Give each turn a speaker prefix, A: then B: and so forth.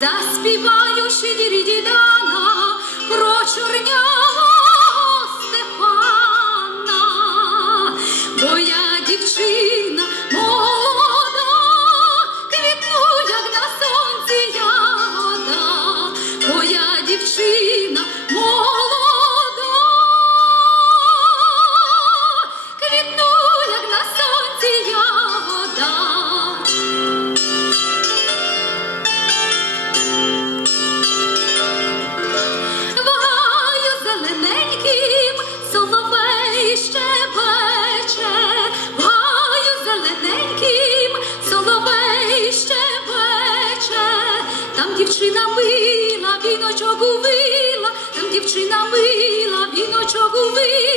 A: Заспіваю щирі дідана про чорнявого Степана, бо я дівчина молода, квітну, як на сонці ягода, бо я дівчина дівчина мила, віночок увила, там дівчина мила, віночок увила,